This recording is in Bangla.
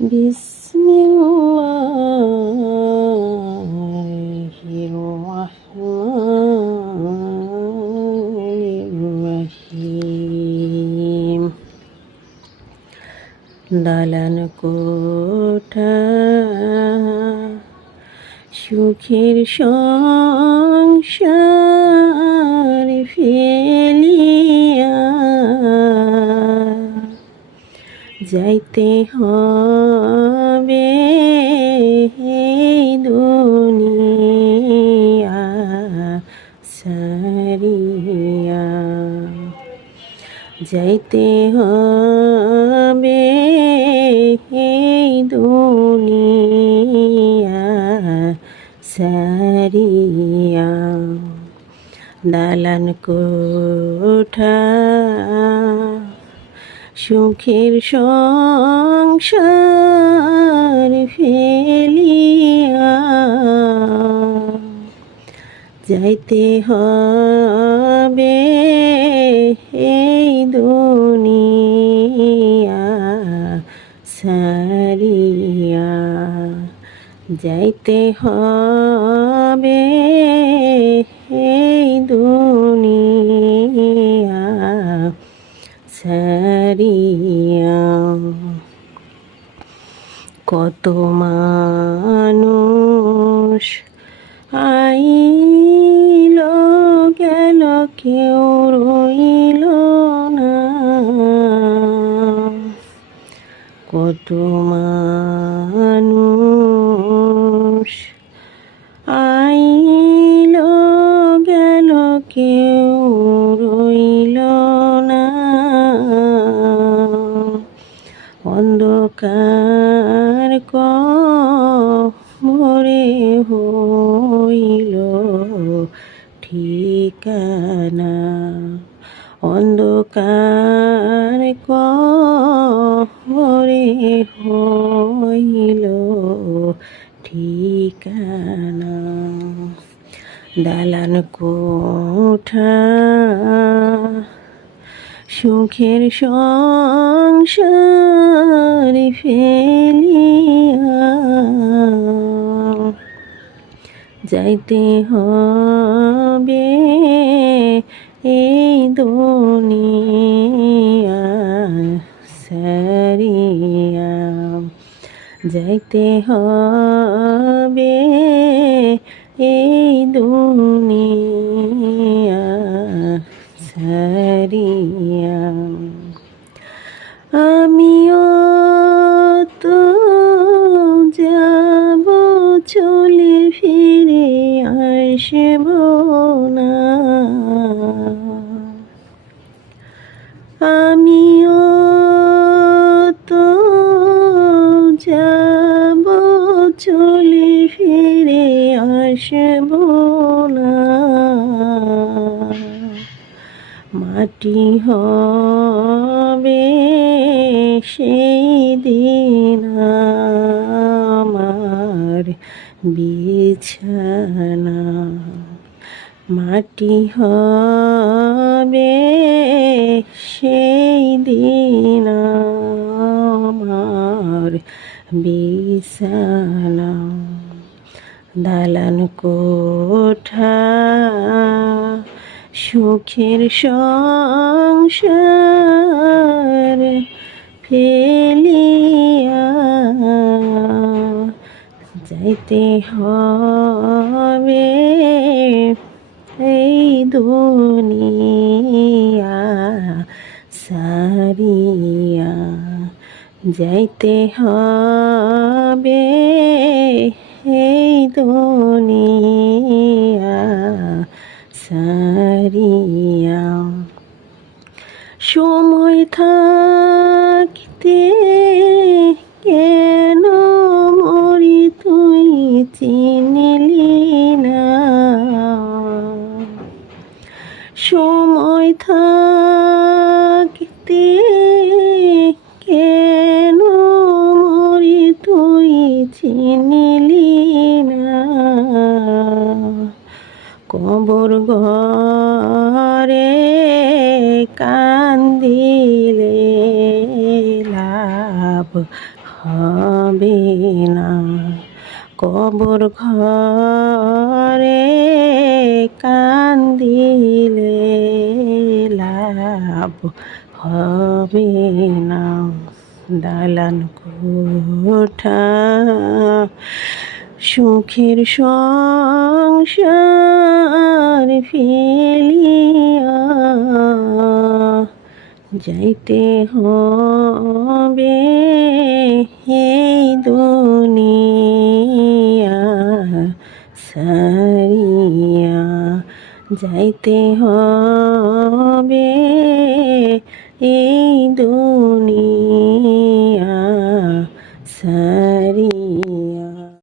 বিসমিল্লাহিম দালান কোঠা সুখের সংসার যাইতে হবে যাইতে হবে দুনিয়া সারিয়া। দালান কোঠা সুখের সংসার ফেলিয়া যাইতে হবে এই দুনিয়া সারিয়া যাইতে হবে এই দুনিয়া সারিয়া কত মানুষ আইল গেল কেউ রইল না। কত মানুষ আইল গেল কেউ হইল ঠিকানা? দালান কোঠা সুখের সংসার ফেলিয়া যাইতে হবে এই দুনিয়া যাইতে হবে এই দুনিয়া সারিয়া আমিও তো যাব চলে ফিরে আসব না। আমিও মাটি হবে সেই দিন আমার বিছানা। মাটি হবে সেই দিন আমার বিছানা। দালান কোঠা সুখের সংসার ফেলিয়া যাইতে হবে এই দুনিয়া সারিয়া। যাইতে হবে এই দুনিয়া কবর ঘরে কান্দিলে লাভ হবে না। কবর ঘরে কান্দিলে লাভ হবে না। দালান কোঠা সুখের সংসার ফেলিয়া যাইতে হবে এই দুনিয়া সারিয়া। যাইতে হবে এই দুনিয়া সারিয়া।